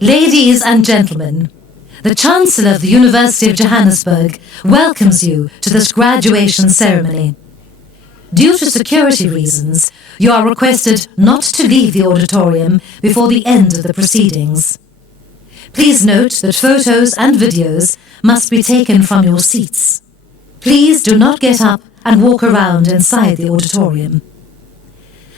Ladies and gentlemen, the Chancellor of the University of Johannesburg welcomes you to this graduation ceremony. Due to security reasons, you are requested not to leave the auditorium before the end of the proceedings. Please note that photos and videos must be taken from your seats. Please do not get up and walk around inside the auditorium.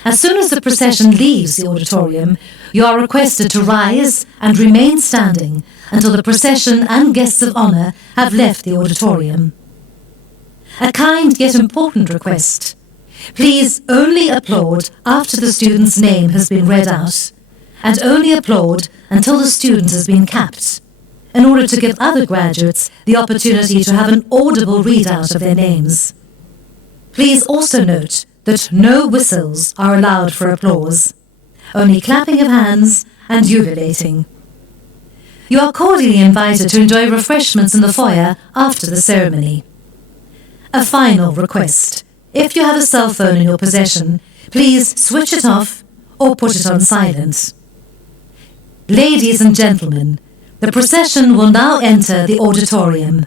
As soon as the procession leaves the auditorium, you are requested to rise and remain standing until the procession and guests of honor have left the auditorium. A kind yet important request. Please only applaud after the student's name has been read out, and only applaud until the student has been capped, in order to give other graduates the opportunity to have an audible readout of their names. Please also note that no whistles are allowed for applause, only clapping of hands and ululating. You are cordially invited to enjoy refreshments in the foyer after the ceremony. A final request. If you have a cell phone in your possession, please switch it off or put it on silent. Ladies and gentlemen, the procession will now enter the auditorium.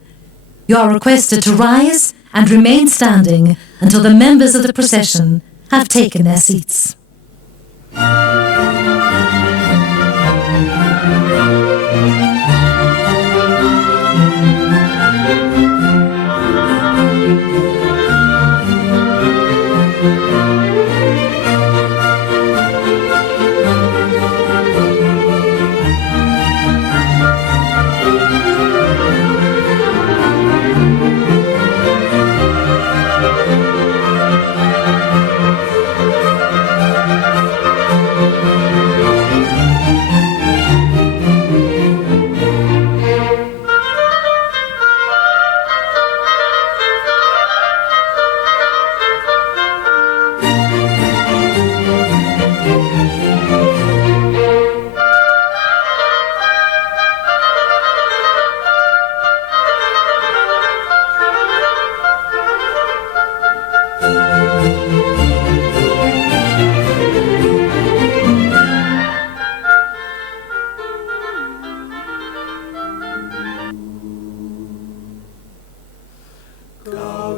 You are requested to rise and remain standing until the members of the procession have taken their seats.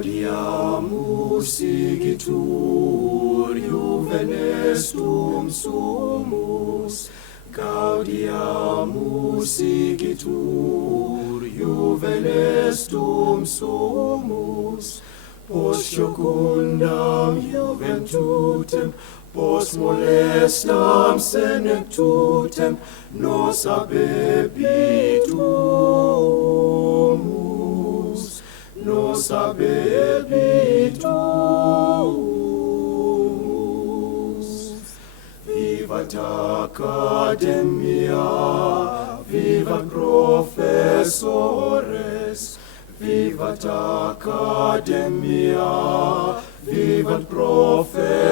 Gaudiamus igitur juvenestum sumus. Gaudiamus igitur juvenestum sumus. Post jucundam juventutem, post molestam senectutem, nos abebitumus. Nos abebitumus. Vivat academia, vivat professores, vivat academia, vivat professores,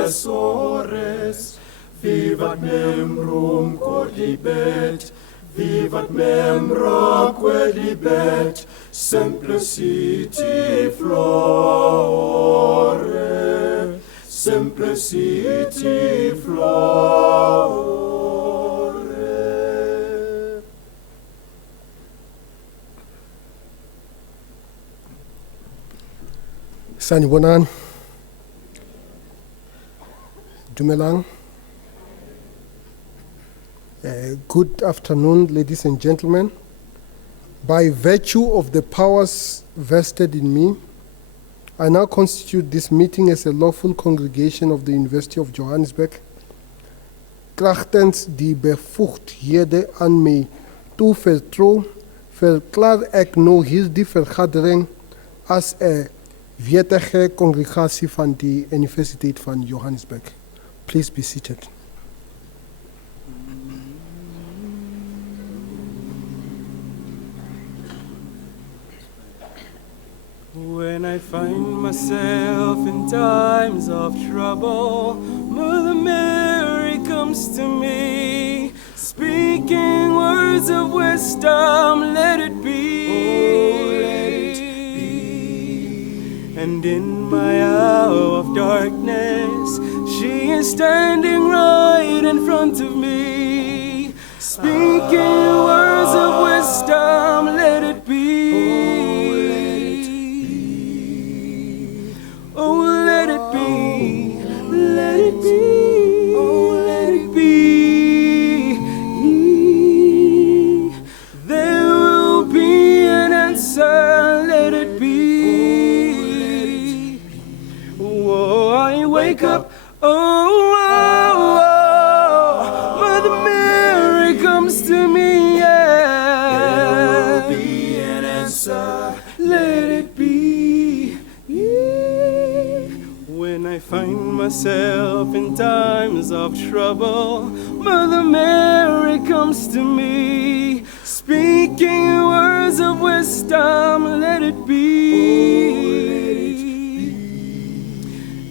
vivat membrum quodlibet, vivat membra quodlibet, simplicity flore, simplicity flore. Sanibonani. Dumelang. Good afternoon, ladies and gentlemen. By virtue of the powers vested in me, I now constitute this meeting as a lawful congregation of the University of Johannesburg. Krachtens die bevoegdhede aan mij toevertrouw, verklaar ik nou hierdie vergadering as 'n wettige congregatie van die Universiteit van Johannesburg. Please be seated. When I find myself in times of trouble, Mother Mary comes to me, speaking words of wisdom, let it be. Oh, let it be. And in my hour of darkness, she is standing right in front of me, speaking of trouble, Mother Mary comes to me, speaking words of wisdom, let it be.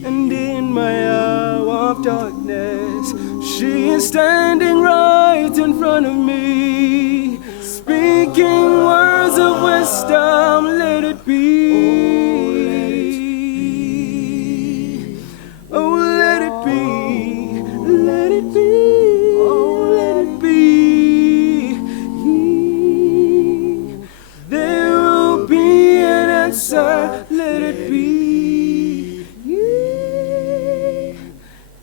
And in my hour of darkness, she is standing right in front of me, speaking words of wisdom, let it be. Oh, let it be, let it be, oh, let it be. There will be an answer, let it be.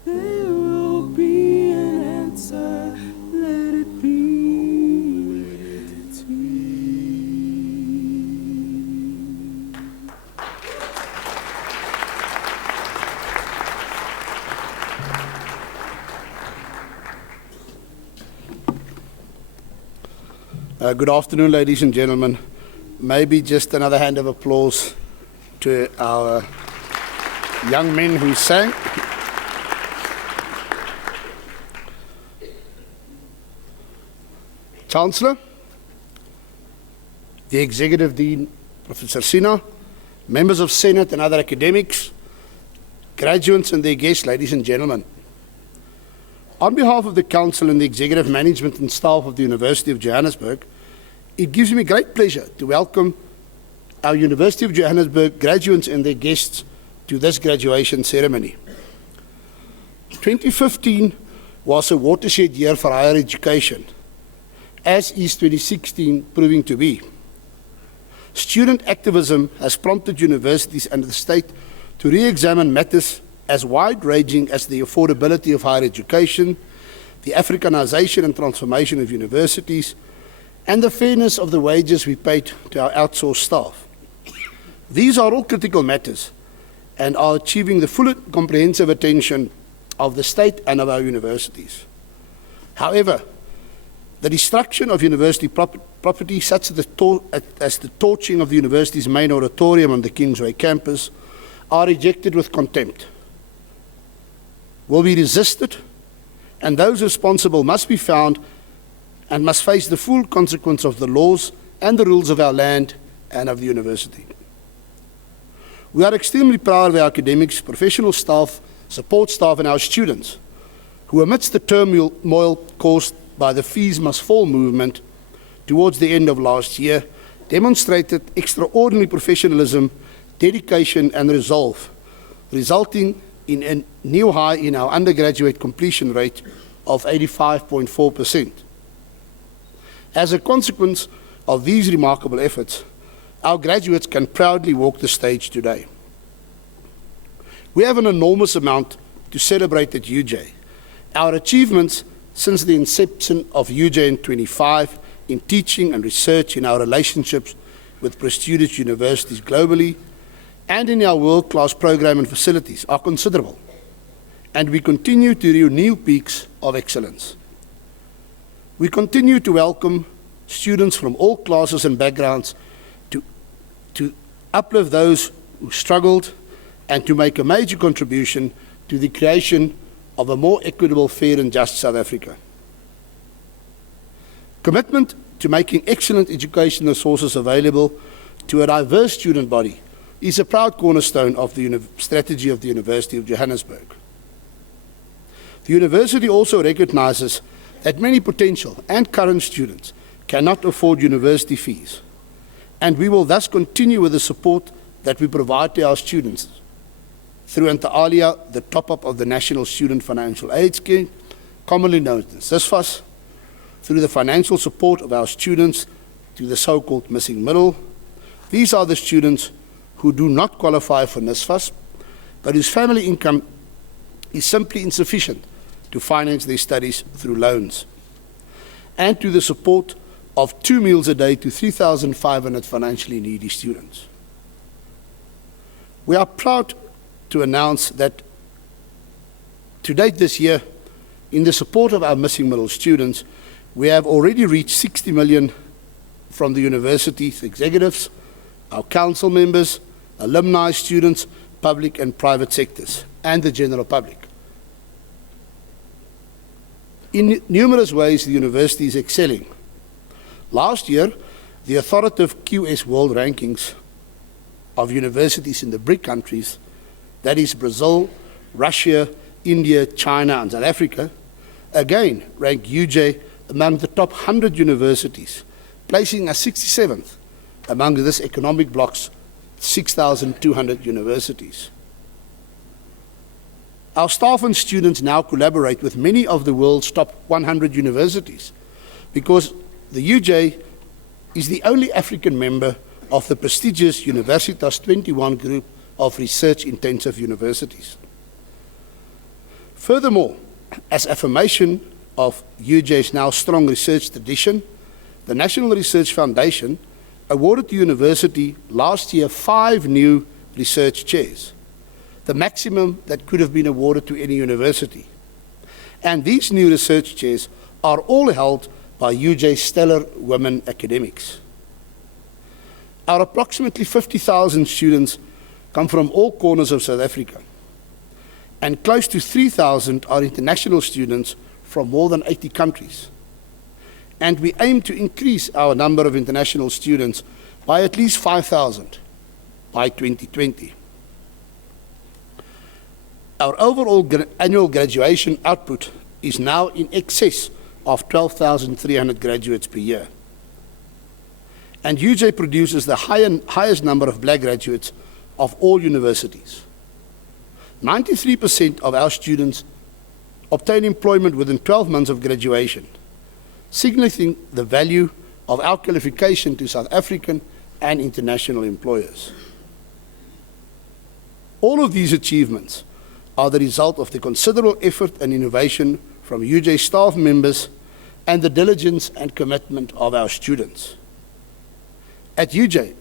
There will be an answer, let it be. Good afternoon, ladies and gentlemen. Maybe just another hand of applause to our young men who sang. Chancellor, the Executive Dean, Professor Sina, members of Senate and other academics, graduates and their guests, ladies and gentlemen. On behalf of the Council and the Executive Management and staff of the University of Johannesburg, it gives me great pleasure to welcome our University of Johannesburg graduates and their guests to this graduation ceremony. 2015 was a watershed year for higher education, as is 2016 proving to be. Student activism has prompted universities and the state to re-examine matters as wide-ranging as the affordability of higher education, the Africanization and transformation of universities, and the fairness of the wages we pay to our outsourced staff. These are all critical matters and are achieving the full and comprehensive attention of the state and of our universities. However, the destruction of university property, such as the torching of the university's main auditorium on the Kingsway campus, are rejected with contempt, will be resisted, and those responsible must be found and must face the full consequence of the laws and the rules of our land and of the university. We are extremely proud of our academics, professional staff, support staff, and our students, who amidst the turmoil caused by the Fees Must Fall movement towards the end of last year, demonstrated extraordinary professionalism, dedication, and resolve, resulting in a new high in our undergraduate completion rate of 85.4%. As a consequence of these remarkable efforts, our graduates can proudly walk the stage today. We have an enormous amount to celebrate at UJ. Our achievements since the inception of UJ in 25 in teaching and research, in our relationships with prestigious universities globally, and in our world-class program and facilities are considerable, and we continue to reach new peaks of excellence. We continue to welcome students from all classes and backgrounds to uplift those who struggled and to make a major contribution to the creation of a more equitable, fair and just South Africa. Commitment to making excellent educational resources available to a diverse student body is a proud cornerstone of the strategy of the University of Johannesburg. The university also recognizes that many potential and current students cannot afford university fees, and we will thus continue with the support that we provide to our students through inter alia the top-up of the National Student Financial Aid Scheme, commonly known as SISFAS, through the financial support of our students to the so-called missing middle. These are the students who do not qualify for NSFAS, but whose family income is simply insufficient to finance their studies through loans, and to the support of 2 meals a day to 3,500 financially needy students. We are proud to announce that to date this year, in the support of our missing middle students, we have already reached 60 million from the university's executives, our council members, alumni, students, public and private sectors, and the general public. In numerous ways, the university is excelling. Last year, the authoritative QS World Rankings of universities in the BRIC countries, that is Brazil, Russia, India, China, and South Africa, again ranked UJ among the top 100 universities, placing us 67th among this economic bloc's 6,200 universities. Our staff and students now collaborate with many of the world's top 100 universities because the UJ is the only African member of the prestigious Universitas 21 group of research-intensive universities. Furthermore, as affirmation of UJ's now strong research tradition, the National Research Foundation awarded the university last year 5 new research chairs, the maximum that could have been awarded to any university. And these new research chairs are all held by UJ's stellar women academics. Our approximately 50,000 students come from all corners of South Africa, and close to 3,000 are international students from more than 80 countries. And we aim to increase our number of international students by at least 5,000 by 2020. Our overall annual graduation output is now in excess of 12,300 graduates per year. And UJ produces the highest number of black graduates of all universities. 93% of our students obtain employment within 12 months of graduation, signaling the value of our qualification to South African and international employers. All of these achievements are the result of the considerable effort and innovation from UJ staff members and the diligence and commitment of our students. At UJ,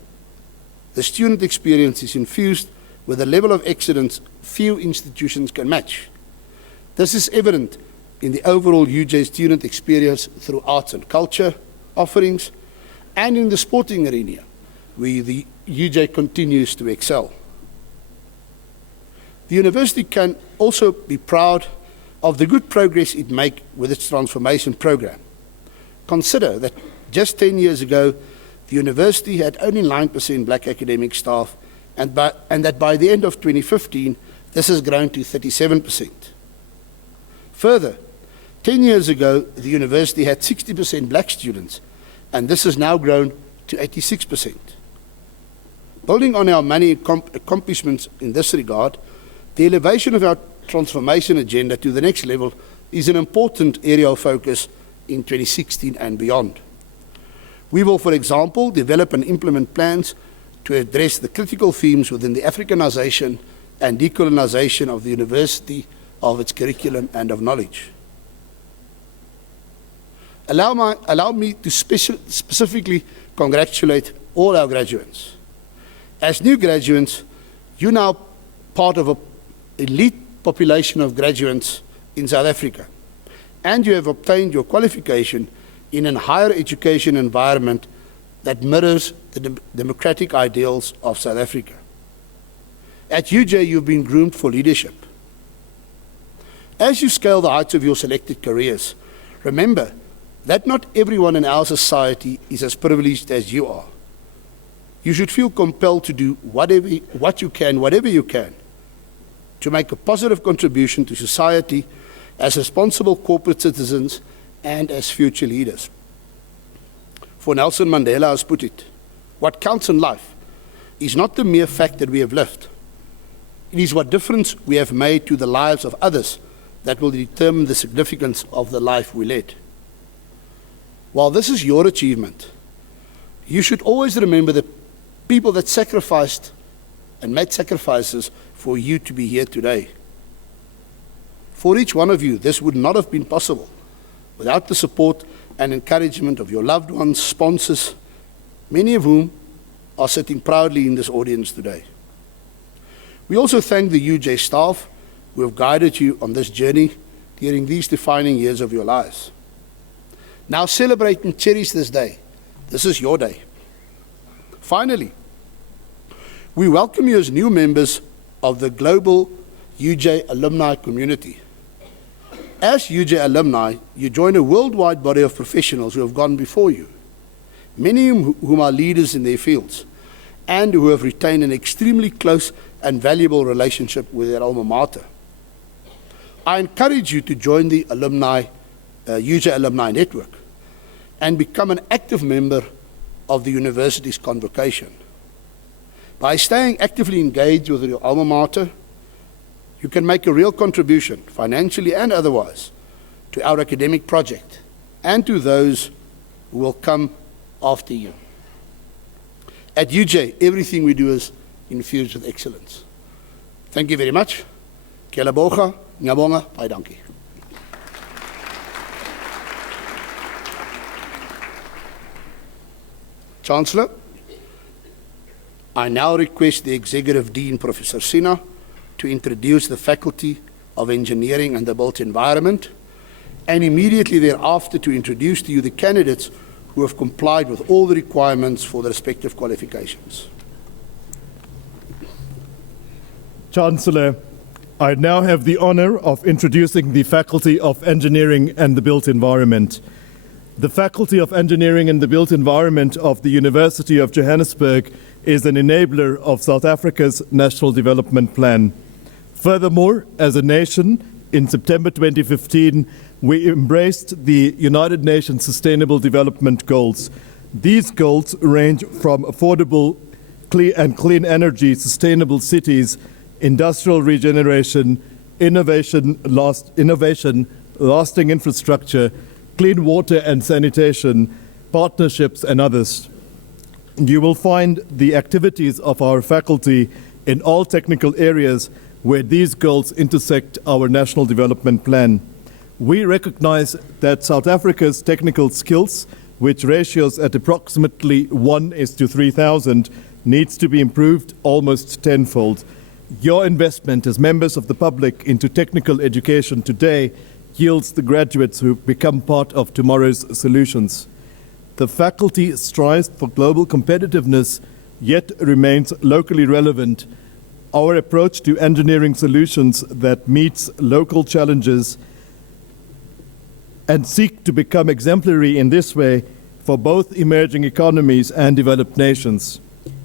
the student experience is infused with a level of excellence few institutions can match. This is evident in the overall UJ student experience through arts and culture offerings and in the sporting arena, where the UJ continues to excel. The university can also be proud of the good progress it makes with its transformation program. Consider that just 10 years ago, the university had only 9% black academic staff, and that by the end of 2015, this has grown to 37%. Further, 10 years ago, the university had 60% black students, and this has now grown to 86%. Building on our many accomplishments in this regard, the elevation of our transformation agenda to the next level is an important area of focus in 2016 and beyond. We will, for example, develop and implement plans to address the critical themes within the Africanization and decolonization of the university, of its curriculum and of knowledge. Allow me to specifically congratulate all our graduates. As new graduates, you're now part of an elite population of graduates in South Africa, and you have obtained your qualification in a higher education environment that mirrors the democratic ideals of South Africa. At UJ, you've been groomed for leadership. As you scale the heights of your selected careers, remember that not everyone in our society is as privileged as you are. You should feel compelled to do whatever you can, to make a positive contribution to society as responsible corporate citizens and as future leaders. For Nelson Mandela has put it, what counts in life is not the mere fact that we have lived. It is what difference we have made to the lives of others that will determine the significance of the life we led. While this is your achievement, you should always remember the people that sacrificed and made sacrifices for you to be here today. For each one of you, this would not have been possible without the support and encouragement of your loved ones, sponsors, many of whom are sitting proudly in this audience today. We also thank the UJ staff who have guided you on this journey during these defining years of your lives. Now celebrate and cherish this day. This is your day. Finally, we welcome you as new members of the global UJ alumni community. As UJ alumni, you join a worldwide body of professionals who have gone before you, many whom are leaders in their fields, and who have retained an extremely close and valuable relationship with their alma mater. I encourage you to join the UJ Alumni Network and become an active member of the university's convocation. By staying actively engaged with your alma mater, you can make a real contribution, financially and otherwise, to our academic project and to those who will come after you. At UJ, everything we do is infused with excellence. Thank you very much. Kia ora boga, ngabonga, baie dankie. Chancellor, I now request the Executive Dean, Professor Sina, to introduce the Faculty of Engineering and the Built Environment, and immediately thereafter to introduce to you the candidates who have complied with all the requirements for the respective qualifications. Chancellor, I now have the honor of introducing the Faculty of Engineering and the Built Environment. The Faculty of Engineering and the Built Environment of the University of Johannesburg is an enabler of South Africa's National Development Plan. Furthermore, as a nation, in September 2015, we embraced the United Nations Sustainable Development Goals. These goals range from affordable, clean energy, sustainable cities, industrial regeneration, innovation, lasting infrastructure, clean water and sanitation, partnerships, and others. You will find the activities of our faculty in all technical areas where these goals intersect our National Development Plan. We recognize that South Africa's technical skills, which ratios at approximately 1:3,000, needs to be improved almost tenfold. Your investment as members of the public into technical education today yields the graduates who become part of tomorrow's solutions. The faculty strives for global competitiveness, yet remains locally relevant. Our approach to engineering solutions that meets local challenges and seek to become exemplary in this way for both emerging economies and developed nations.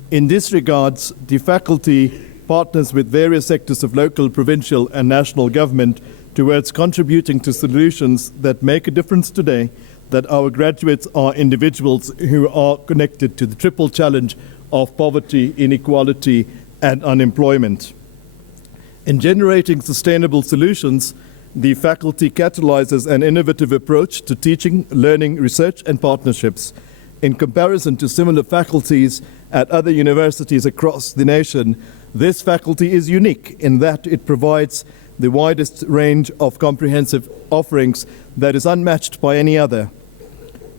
In this regard, the faculty partners with various sectors of local, provincial, and national government towards contributing to solutions that make a difference today, that our graduates are individuals who are connected to the triple challenge of poverty, inequality, and unemployment. In generating sustainable solutions, the faculty catalyzes an innovative approach to teaching, learning, research, and partnerships. In comparison to similar faculties at other universities across the nation, this faculty is unique in that it provides the widest range of comprehensive offerings that is unmatched by any other.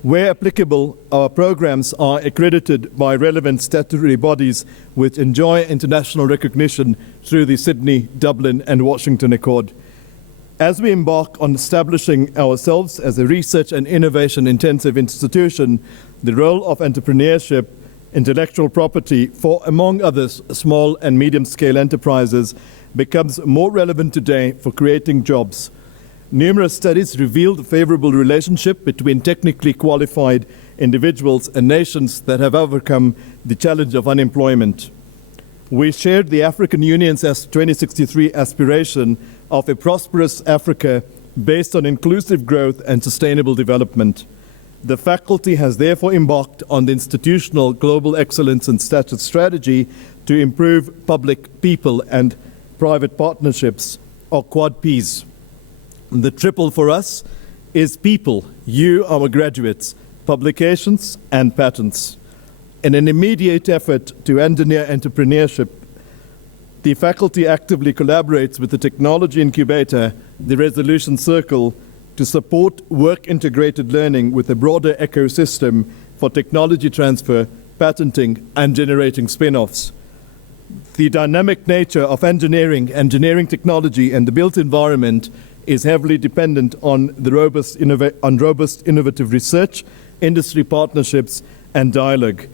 Where applicable, our programs are accredited by relevant statutory bodies which enjoy international recognition through the Sydney, Dublin, and Washington Accord. As we embark on establishing ourselves as a research and innovation-intensive institution, the role of entrepreneurship, intellectual property for, among others, small and medium-scale enterprises becomes more relevant today for creating jobs. Numerous studies reveal the favorable relationship between technically qualified individuals and nations that have overcome the challenge of unemployment. We shared the African Union's 2063 aspiration of a prosperous Africa based on inclusive growth and sustainable development. The faculty has therefore embarked on the institutional global excellence and status strategy to improve public, people, and private partnerships, or Quad Ps. The triple for us is people, you, our graduates, publications, and patents. In an immediate effort to engineer entrepreneurship, the faculty actively collaborates with the technology incubator, the Resolution Circle, to support work-integrated learning with a broader ecosystem for technology transfer, patenting, and generating spin-offs. The dynamic nature of engineering technology, and the built environment is heavily dependent on robust innovative research, industry partnerships, and dialogue.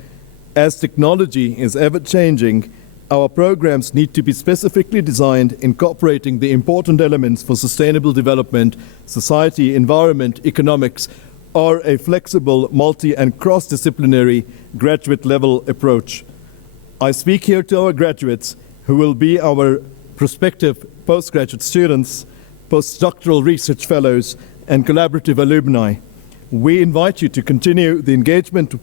As technology is ever-changing, Our programs need to be specifically designed, incorporating the important elements for sustainable development, society, environment, economics, or a flexible, multi- and cross-disciplinary graduate-level approach. I speak here to our graduates who will be our prospective postgraduate students, postdoctoral research fellows, and collaborative alumni. We invite you to continue the engagement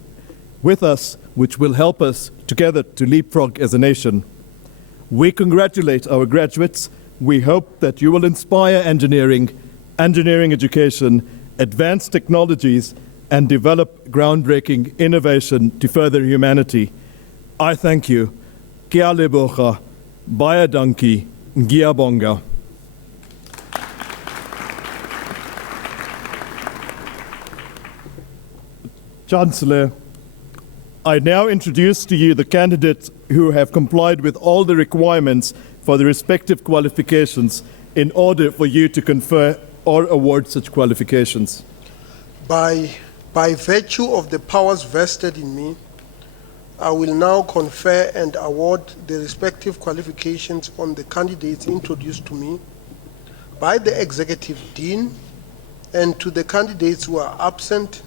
with us, which will help us together to leapfrog as a nation. We congratulate our graduates. We hope that you will inspire engineering education, advanced technologies, and develop groundbreaking innovation to further humanity. I thank you. Kia lebocha, baya danki, giabonga. Chancellor, I now introduce to you the candidates who have complied with all the requirements for the respective qualifications in order for you to confer or award such qualifications. By virtue of the powers vested in me, I will now confer and award the respective qualifications on the candidates introduced to me by the Executive Dean and to the candidates who are absent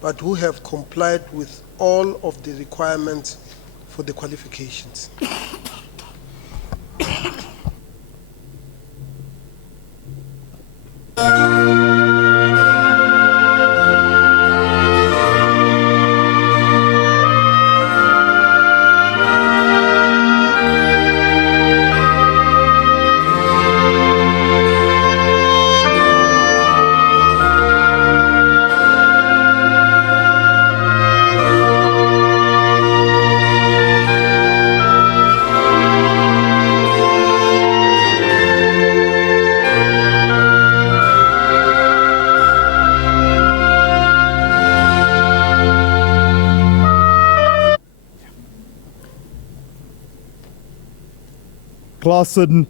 but who have complied with all of the requirements for the qualifications. Klassen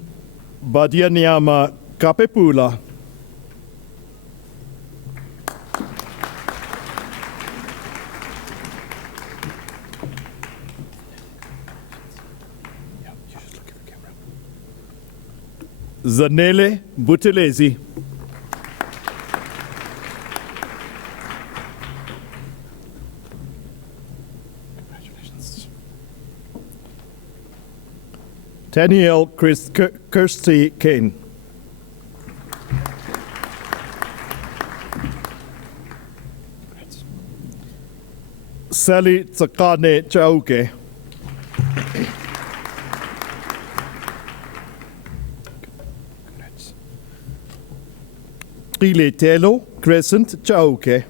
Badianyama Kapepula. Zanele Butelezi. Daniel Kirsty Kane. Sally Tsakane Chauke. Ile Telo Crescent Chauke.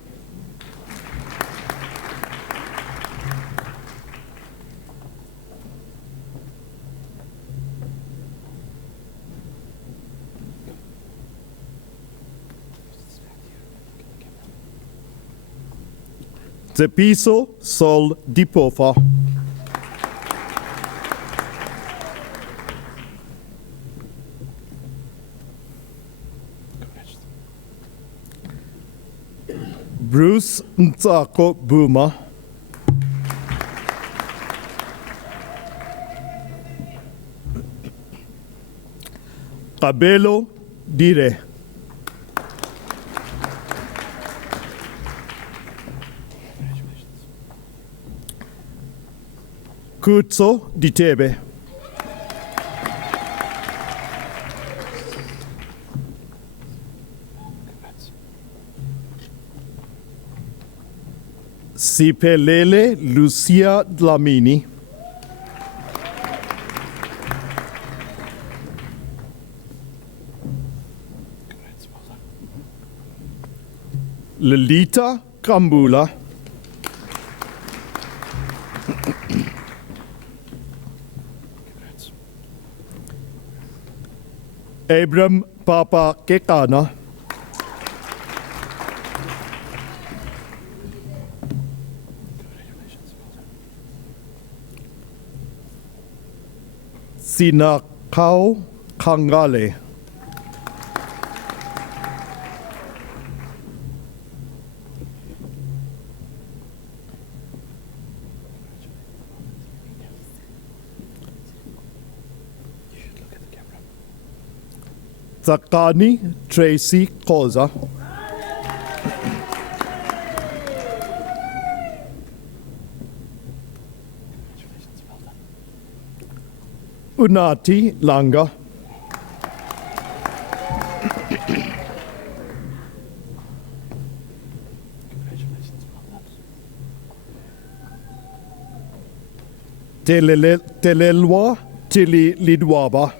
Zepiso Sol Dipofa. Bruce Ntsako Buma. Kabelo Dire. Kutso Ditebe. Sipelele Lucia Dlamini. Lelita Kambula. Abram Papa Kekana. Sinakau Kangale. Tsakani Tracy Koza. Unati Langa. Telelwa Tili Lidwaba.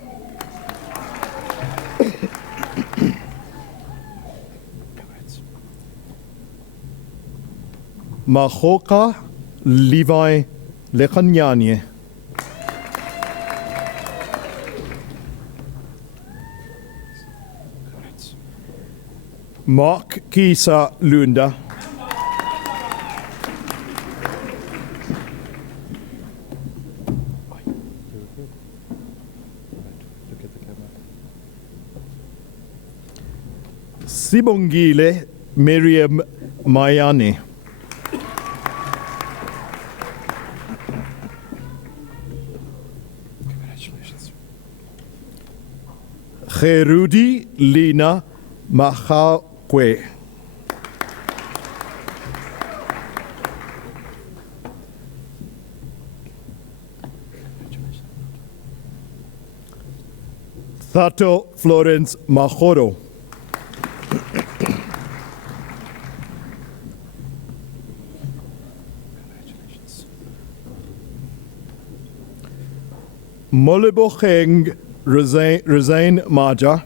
Mahoka Levi Lekanyanye. Mark Kisa Lunda. Sibongile Miriam Mayani. Gerudi Lina Mahakwe. Thato Florence Mahoro. Molebocheng Rezain Maja.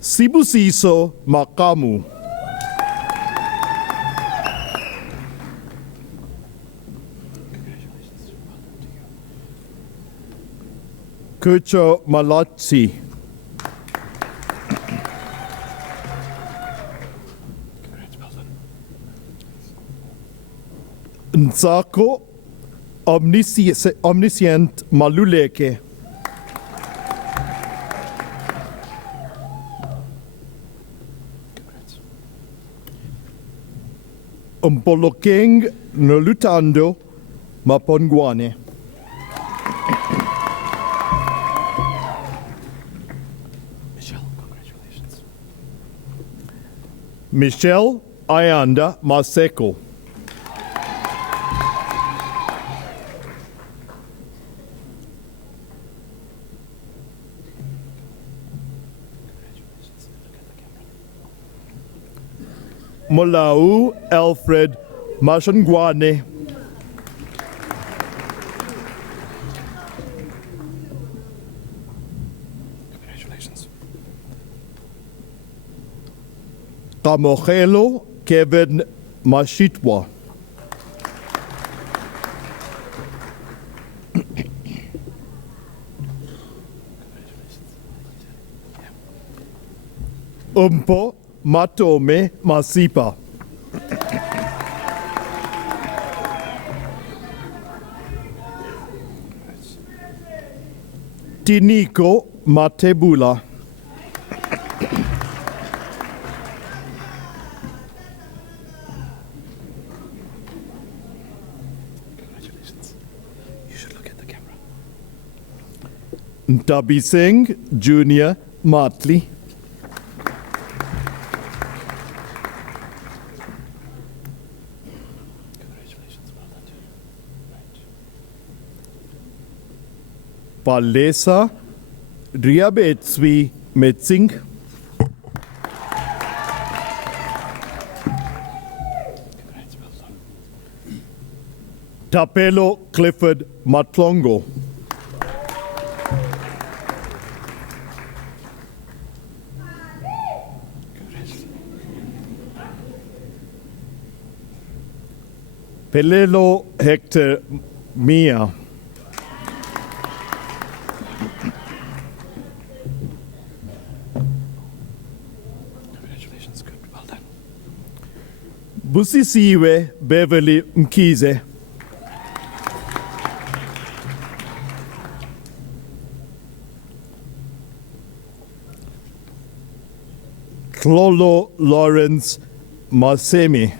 Sibusiso Makamu. Kucho Malazzi. Nzako Omniscient Maluleke. Umpolokeng Nolutando Mapongwane. Michelle, congratulations. Michelle Ayanda Maseko. Molau Alfred Mashangwane. Congratulations. Kamochelo Kevin Mashitwa. Umpo Matome Masipa. Tiniko Matebula. Congratulations. You should look at the camera. Ntabi Singh Junior Matley. Congratulations. Well done, too. Right. Palesa Riabetswi Metzing. Congrats, well done. Tapelo Clifford Matlongo. Congrats. Pelelo Hector Mia. Congratulations, good. Well done. Busisiwe Beverly Mkize. Klolo Lawrence Masemi.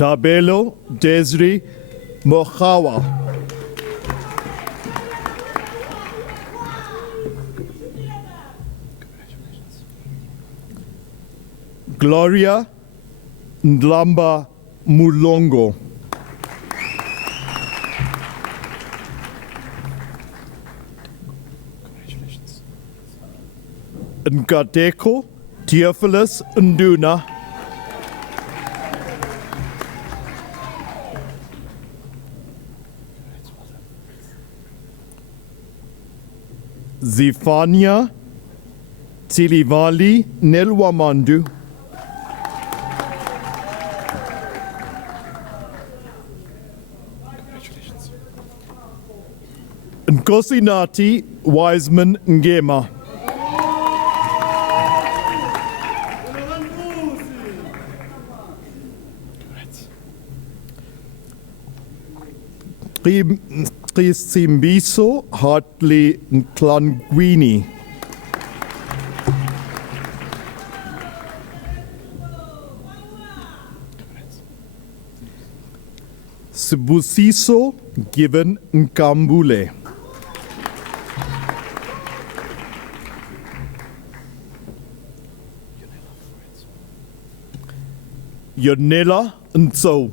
Tabelo Desri Mochawa. Gloria Ndlamba Mulongo. Nkateko Theophilus Nduna. Zifania Tilivali Nelwamandu. Nkosinati Wiseman Ngema. Kisimbiso Hartley Nklangwini. Sibusiso Given Nkambule. Yonela Nso.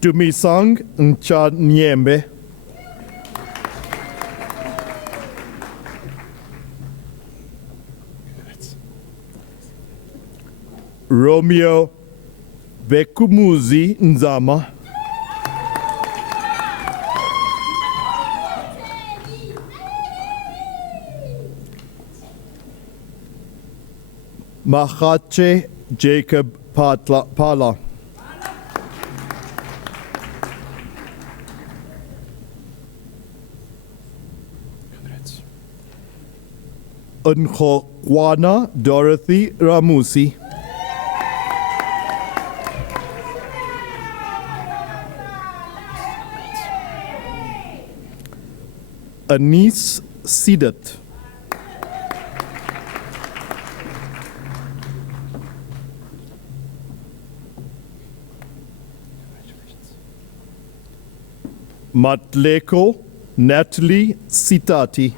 Tumisang Nchanyembe. Romeo Bekumuzi Nzama. Mahache Jacob Pala. Nkokwana Dorothy Ramusi. Anis Sidat. Matleko Natalie Sitati.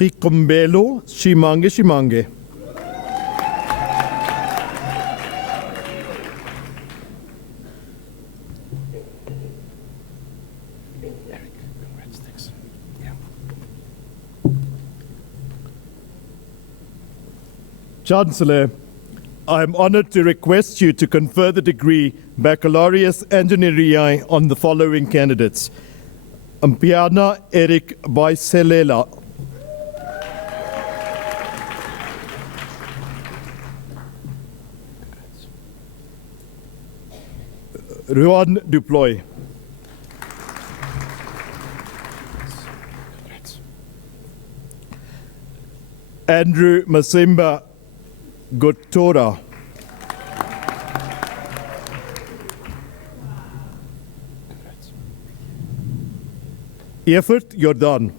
Kikombelo Shimange. Chancellor, I am honored to request you to confer the degree Baccalaureus Engineering on the following candidates. Ampiana Eric Baiselela. Ruan Duploy. Andrew Masimba Gotora. Effort Jordan.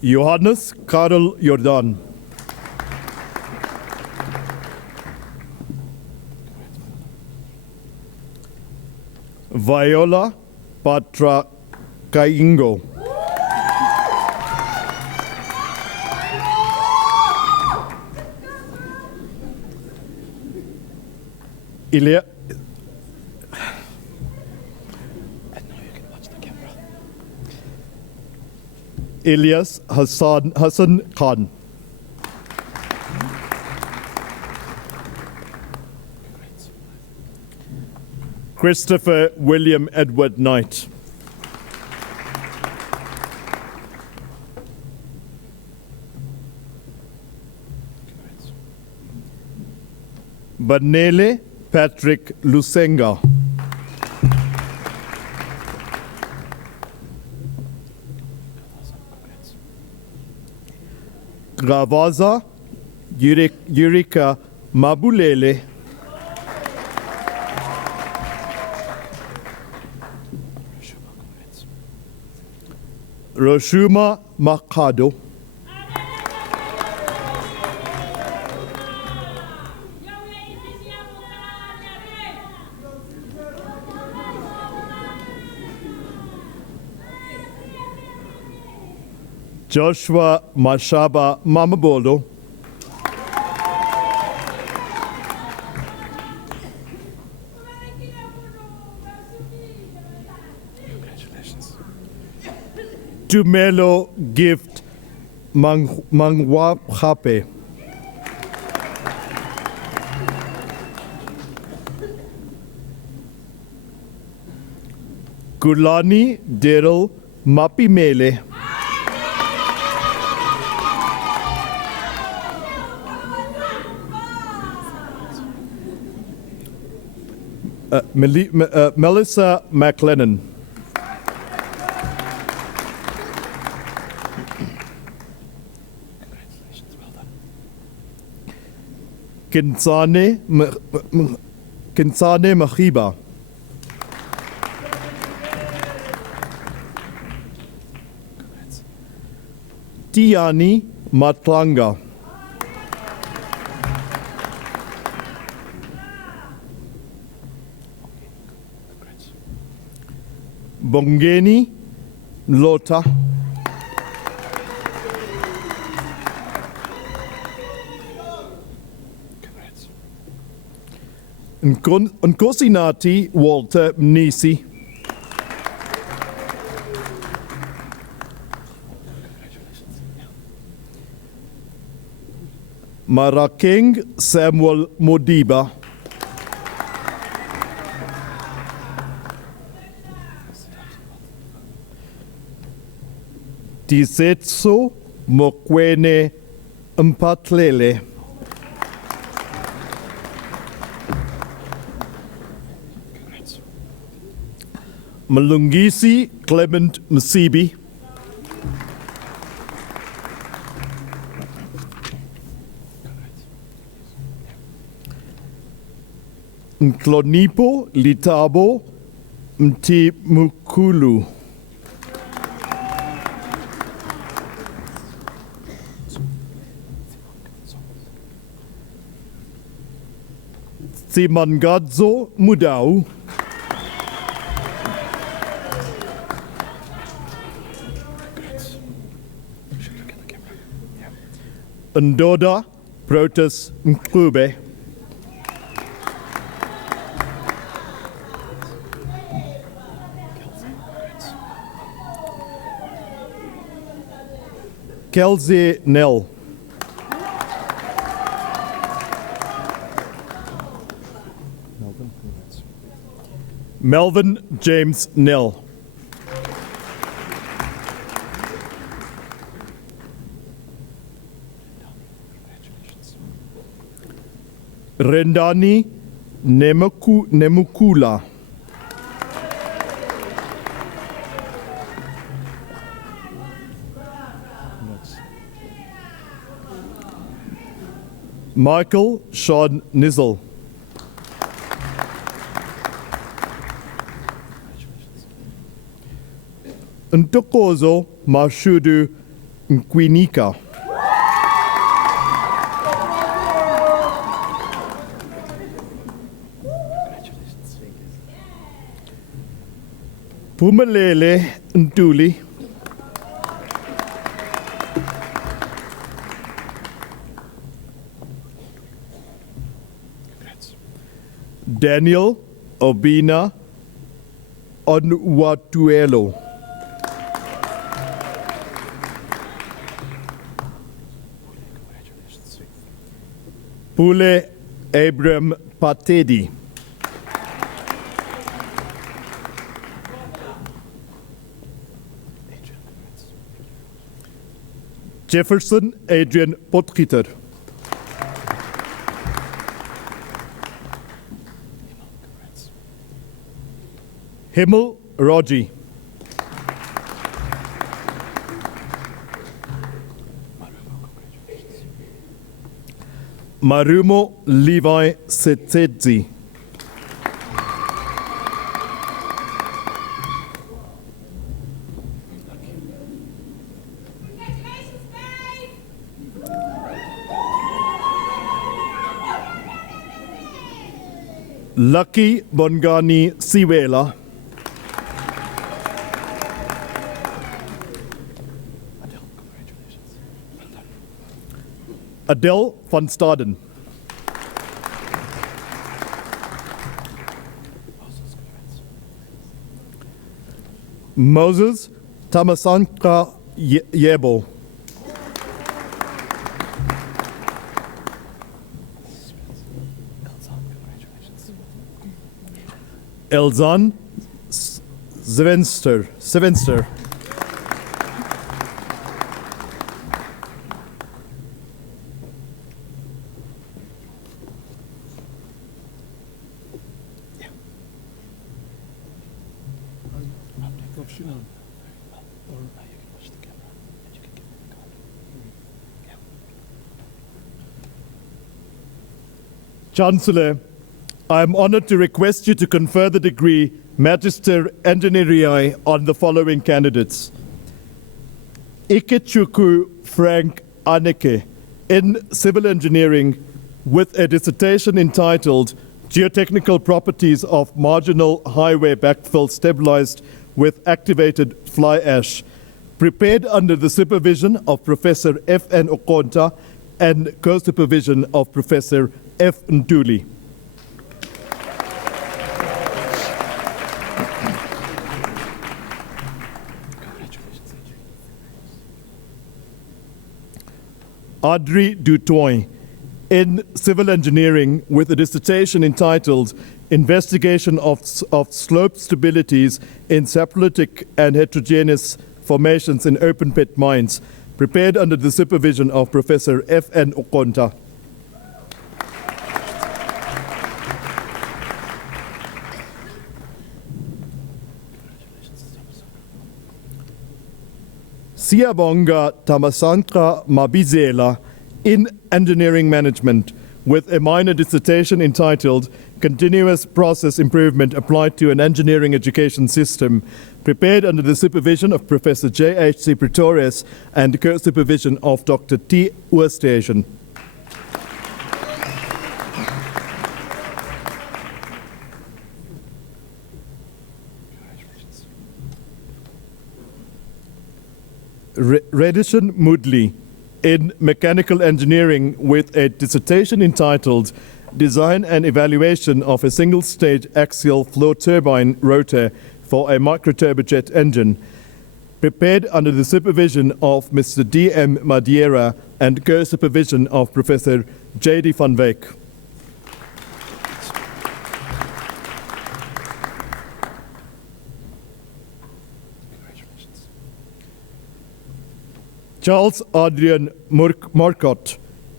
Johannes Karel Jordan. Viola Patra Kaingo. Ilyas Hassan Khan. Christopher William Edward Knight. Banele Patrick Lusenga. Gravaza Yurika Mabulele. Roshuma Makado. Joshua Mashaba Mamabolo. Congratulations. Tumelo Gift Mangwahape. Gulani Daryl Mapimele. Melissa McLennan. Congratulations, well done. Kinsane Mahiba. Tiani Matlanga. Bongeni Lota. Nkosinati Walter Mnisi. Maraking Samuel Modiba. Tisetso Mokwene Mpatlele. Malungisi Clement Msibi. Nklonipo Litabo Mtimukulu. Simangadzo Mudau. Ndoda Protus Mklube. Kelsey Nell. Melvin James Nell. Rendani Nemukula. Michael Sean Nizzle. Ntokozo Mashudu Nkwinika. Pumalele Ntuli. Daniel Obina Onwatuelo. Pule Abram Patedi. Jefferson Adrian Potgieter. Himmel Rogi. Marumo Levi Setsedzi. Lucky Bongani Siwela. Adele van Staden. Moses Tamasanka Yebo. Elzan Svenster. Chancellor, I am honored to request you to confer the degree Magister Engineering on the following candidates. Ikechuku Frank Aneke in Civil Engineering with a dissertation entitled Geotechnical Properties of Marginal Highway Backfill Stabilized with Activated Fly Ash, prepared under the supervision of Professor F.N. Okonta and co-supervision of Professor F. Ntuli. Audrey Dutoy in Civil Engineering with a dissertation entitled Investigation of Slope Stabilities in Saprolitic and Heterogeneous Formations in Open Pit Mines, prepared under the supervision of Professor F.N. Okonta. Siyabonga Tamasanka Mabizela in Engineering Management with a minor dissertation entitled Continuous Process Improvement Applied to an Engineering Education System, prepared under the supervision of Professor J.H.C. Pretorius and co-supervision of Dr. T. Oosthuizen. Redison Moodley in Mechanical Engineering with a dissertation entitled Design and Evaluation of a Single-Stage Axial Flow Turbine Rotor for a Microturbojet Engine, prepared under the supervision of Mr. D.M. Madeira and co-supervision of Professor J.D. van Wyk. Charles Adrian Marcotte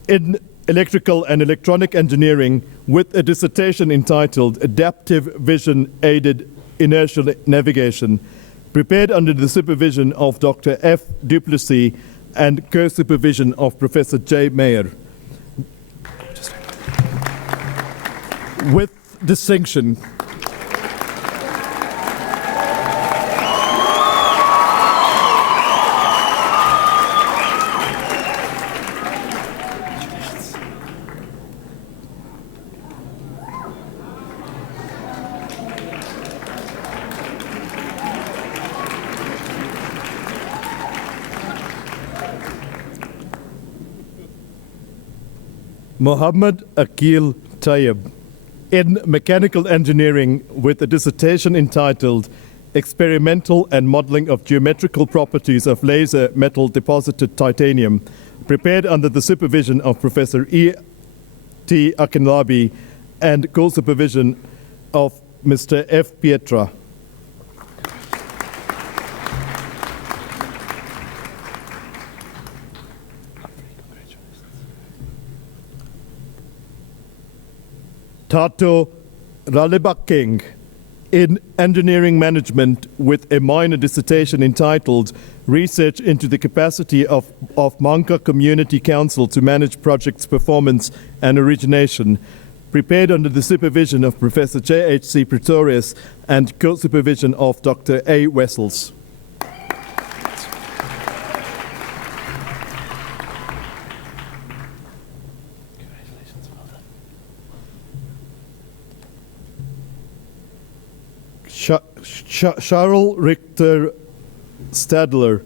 in Electrical and Electronic Engineering with a dissertation entitled Adaptive Vision Aided Inertial Navigation, prepared under the supervision of Dr. F. Duplessis and co-supervision of Professor J. Mayer. With distinction, Muhammad Akil Tayyib in Mechanical Engineering with a dissertation entitled Experimental and Modeling of Geometrical Properties of Laser Metal Deposited Titanium, prepared under the supervision of Professor E. T. Akinlabi and co-supervision of Mr. F. Pietra. Tato Ralebakeng in engineering management with a minor dissertation entitled Research into the Capacity of Manka Community Council to Manage Projects Performance and Origination, prepared under the supervision of Professor J.H.C. Pretorius and co-supervision of Dr. A. Wessels. Charles Richter Stadler,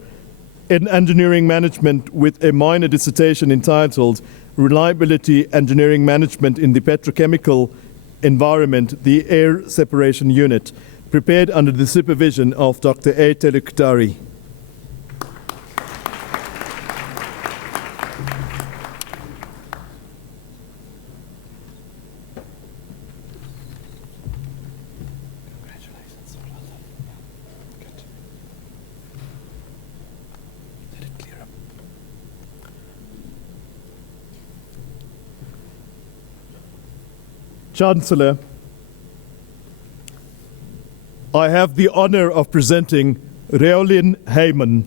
in engineering management with a minor dissertation entitled Reliability Engineering Management in the Petrochemical Environment, the Air Separation Unit, prepared under the supervision of Dr. A. Telukdari. Chancellor, I have the honor of presenting Reolyn Heyman,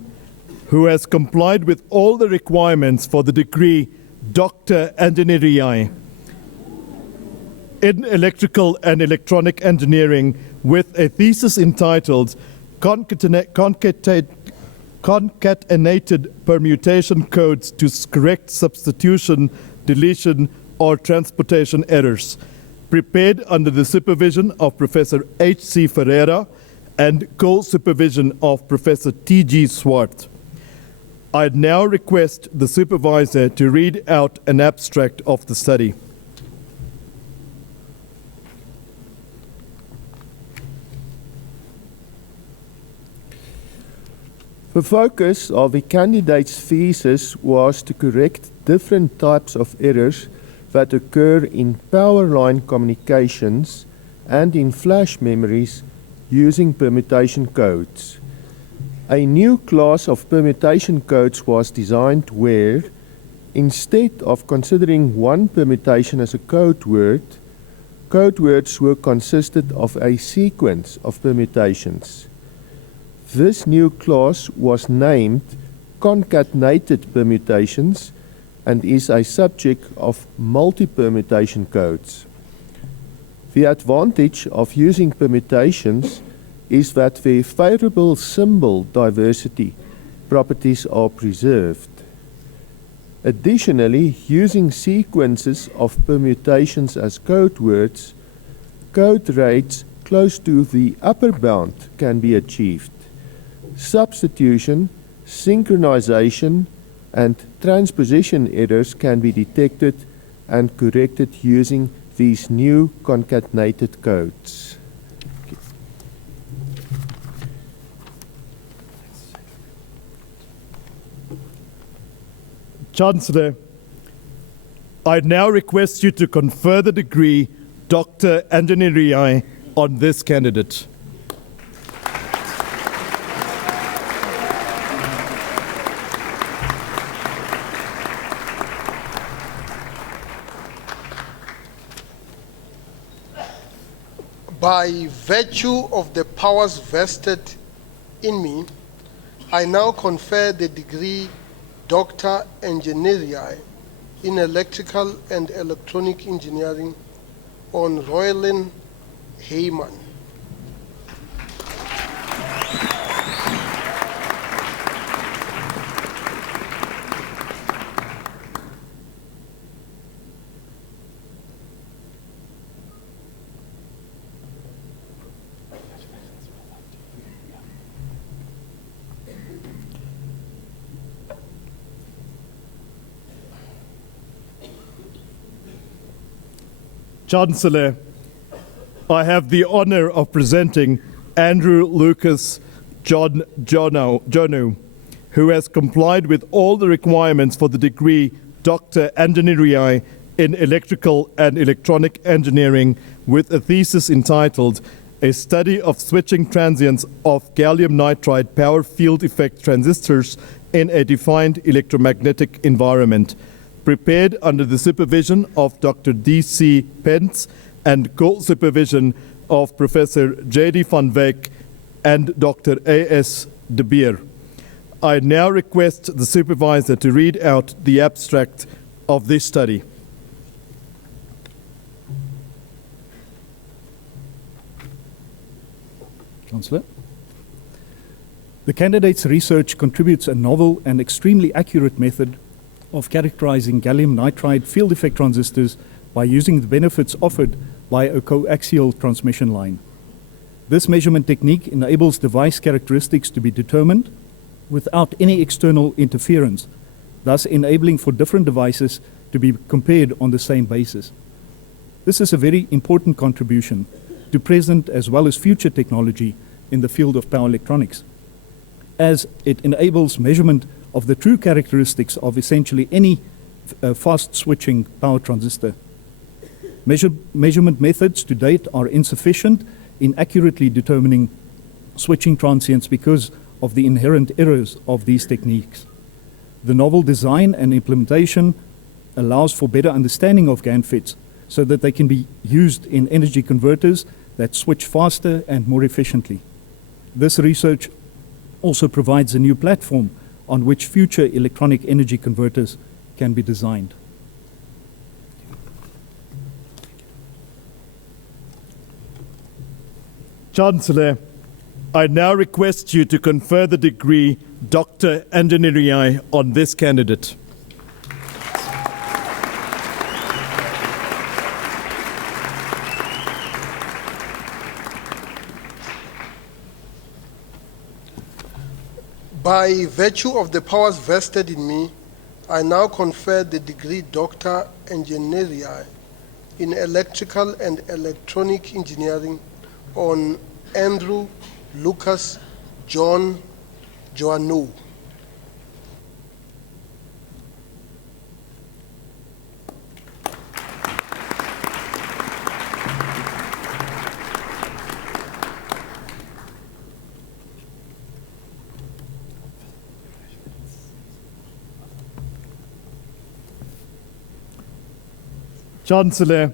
who has complied with all the requirements for the degree Doctor Engineering in Electrical and Electronic Engineering with a thesis entitled Concatenated Permutation Codes to Correct Substitution, Deletion, or Transportation Errors, prepared under the supervision of Professor H.C. Ferreira and co-supervision of Professor T.G. Swart. I now request the supervisor to read out an abstract of the study. The focus of the candidate's thesis was to correct different types of errors that occur in power line communications and in flash memories using permutation codes. A new class of permutation codes was designed where, instead of considering one permutation as a code word, code words were consisted of a sequence of permutations. This new class was named concatenated permutations and is a subject of multi-permutation codes. The advantage of using permutations is that the favorable symbol diversity properties are preserved. Additionally, using sequences of permutations as code words, code rates close to the upper bound can be achieved. Substitution, synchronization, and transposition errors can be detected and corrected using these new concatenated codes. Chancellor, I now request you to confer the degree Doctor Engineering on this candidate. By virtue of the powers vested in me, I now confer the degree Doctor Engineering in Electrical and Electronic Engineering on Reolyn Heyman. Chancellor, I have the honor of presenting Andrew Lucas Jonu, who has complied with all the requirements for the degree Doctor Engineering in Electrical and Electronic Engineering with a thesis entitled A Study of Switching Transients of Gallium Nitride Power Field Effect Transistors in a Defined Electromagnetic Environment, prepared under the supervision of Dr. D.C. Pence and co-supervision of Professor J.D. van Wyk and Dr. A.S. de Beer. I now request the supervisor to read out the abstract of this study. Chancellor. The candidate's research contributes a novel and extremely accurate method of characterizing gallium nitride field effect transistors by using the benefits offered by a coaxial transmission line. This measurement technique enables device characteristics to be determined without any external interference, thus enabling for different devices to be compared on the same basis. This is a very important contribution to present as well as future technology in the field of power electronics, as it enables measurement of the true characteristics of essentially any fast-switching power transistor. Measurement methods to date are insufficient in accurately determining switching transients because of the inherent errors of these techniques. The novel design and implementation allows for better understanding of GaN FETs so that they can be used in energy converters that switch faster and more efficiently. This research also provides a new platform on which future electronic energy converters can be designed. Chancellor, I now request you to confer the degree Doctor Engineering on this candidate. By virtue of the powers vested in me, I now confer the degree Doctor Engineering in Electrical and Electronic Engineering on Andrew Lucas John Johannou. Chancellor,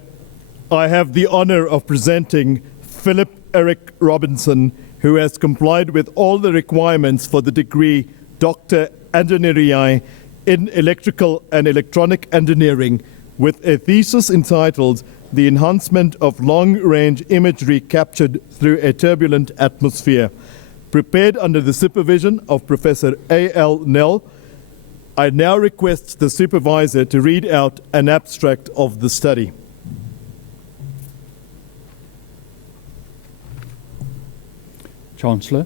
I have the honor of presenting Philip Eric Robinson, who has complied with all the requirements for the degree Doctor Engineering in Electrical and Electronic Engineering, with a thesis entitled The Enhancement of Long-Range Imagery Captured Through a Turbulent Atmosphere, prepared under the supervision of Professor A.L. Nell. I now request the supervisor to read out an abstract of the study. Chancellor.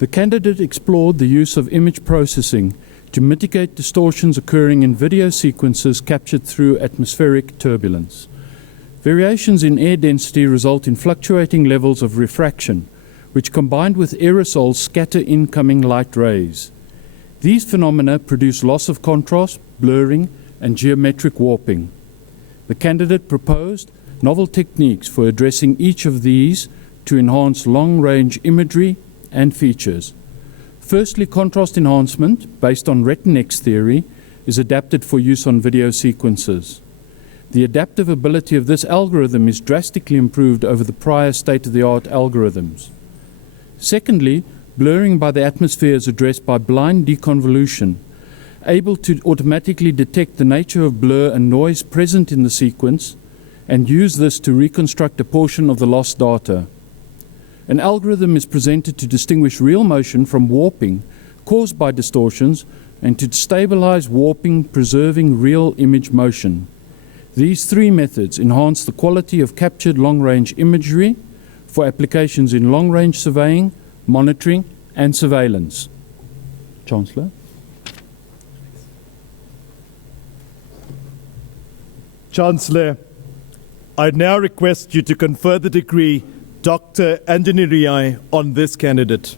The candidate explored the use of image processing to mitigate distortions occurring in video sequences captured through atmospheric turbulence. Variations in air density result in fluctuating levels of refraction, which combined with aerosols scatter incoming light rays. These phenomena produce loss of contrast, blurring, and geometric warping. The candidate proposed novel techniques for addressing each of these to enhance long-range imagery and features. Firstly, contrast enhancement, based on Retinex theory, is adapted for use on video sequences. The adaptive ability of this algorithm is drastically improved over the prior state-of-the-art algorithms. Secondly, blurring by the atmosphere is addressed by blind deconvolution, able to automatically detect the nature of blur and noise present in the sequence and use this to reconstruct a portion of the lost data. An algorithm is presented to distinguish real motion from warping caused by distortions and to stabilize warping, preserving real image motion. These three methods enhance the quality of captured long-range imagery for applications in long-range surveying, monitoring, and surveillance. Chancellor. Chancellor, I now request you to confer the degree Doctor Engineering on this candidate.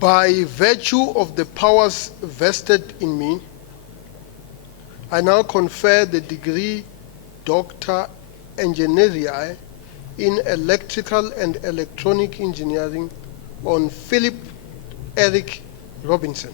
By virtue of the powers vested in me, I now confer the degree Doctor Engineering in Electrical and Electronic Engineering on Philip Eric Robinson.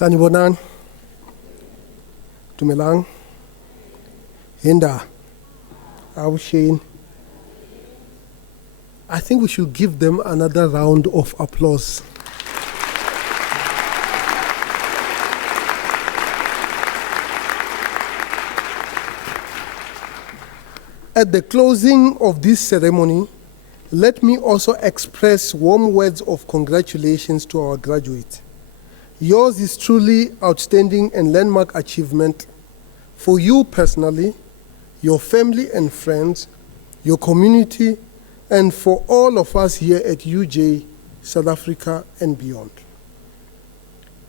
Sanibonani, Dumelang, Hinda, Awushin. I think we should give them another round of applause. At the closing of this ceremony, let me also express warm words of congratulations to our graduates. Yours is truly outstanding and landmark achievement for you personally, your family and friends, your community, and for all of us here at UJ, South Africa, and beyond.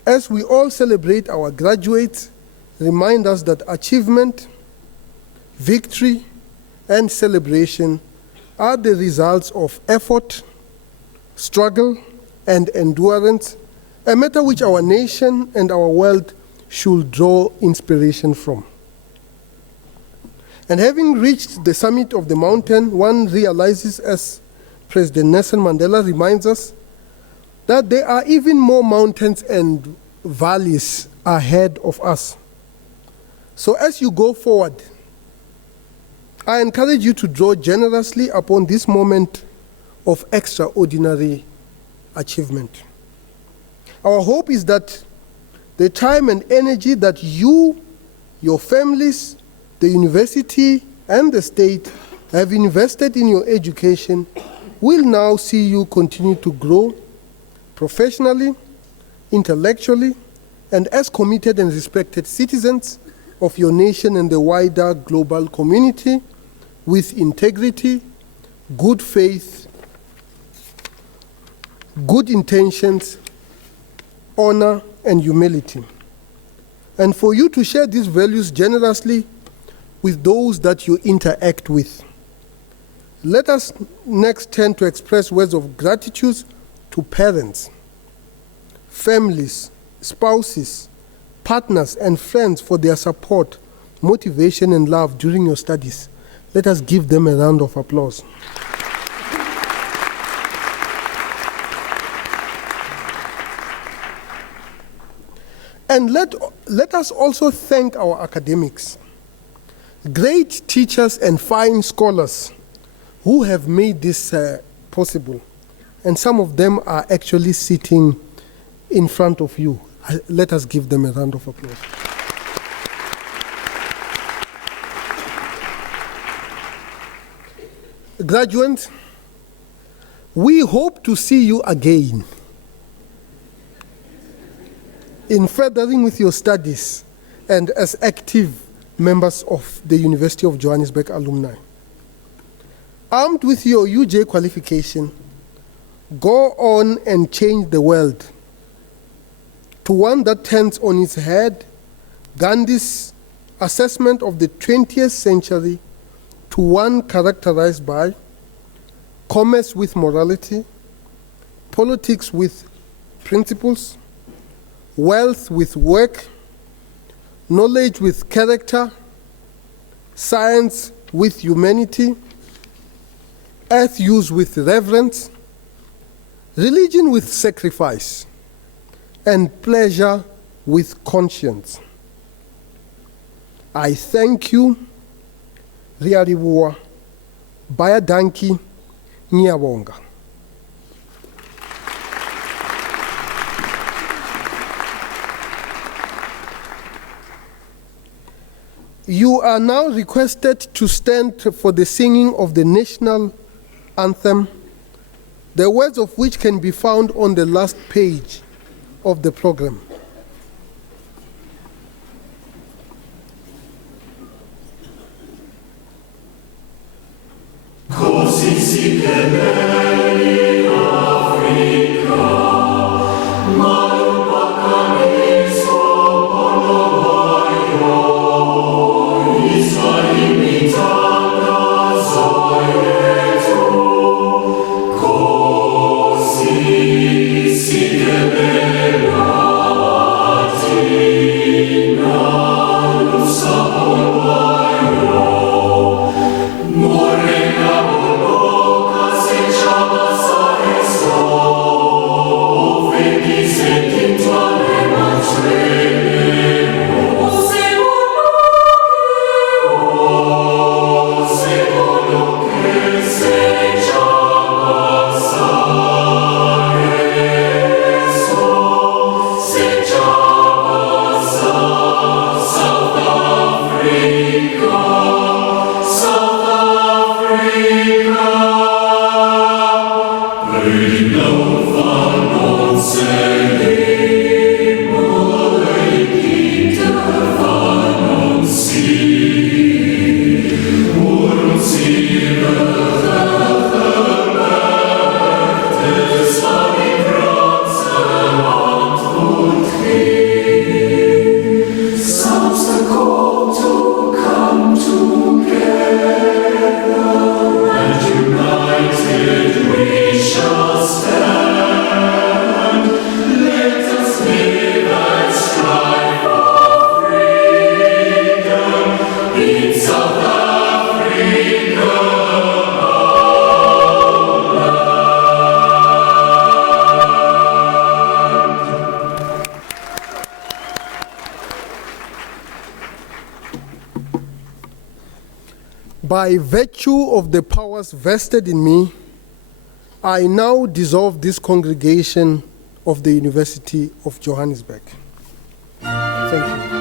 As we all celebrate our graduates, remind us that achievement, victory, and celebration are the results of effort, struggle, and endurance, a matter which our nation and our world should draw inspiration from. And having reached the summit of the mountain, one realizes, as President Nelson Mandela reminds us, that there are even more mountains and valleys ahead of us. So as you go forward, I encourage you to draw generously upon this moment of extraordinary achievement. Our hope is that the time and energy that you, your families, the university, and the state have invested in your education will now see you continue to grow professionally, intellectually, and as committed and respected citizens of your nation and the wider global community with integrity, good faith, good intentions, honor, and humility. And for you to share these values generously with those that you interact with. Let us next turn to express words of gratitude to parents, families, spouses, partners, and friends for their support, motivation, and love during your studies. Let us give them a round of applause. And let us also thank our academics, great teachers and fine scholars who have made this possible. And some of them are actually sitting in front of you. Let us give them a round of applause. Graduates, we hope to see you again in furthering with your studies and as active members of the University of Johannesburg alumni. Armed with your UJ qualification, go on and change the world to one that turns on its head Gandhi's assessment of the 20th century to one characterized by commerce with morality, politics with principles, wealth with work, knowledge with character, science with humanity, earth use with reverence, religion with sacrifice, and pleasure with conscience. I thank you, Riariwa, Bayadanki, Nyawonga. You are now requested to stand for the singing of the national anthem, the words of which can be found on the last page of the program. By virtue of the powers vested in me, I now dissolve this congregation of the University of Johannesburg. Thank you.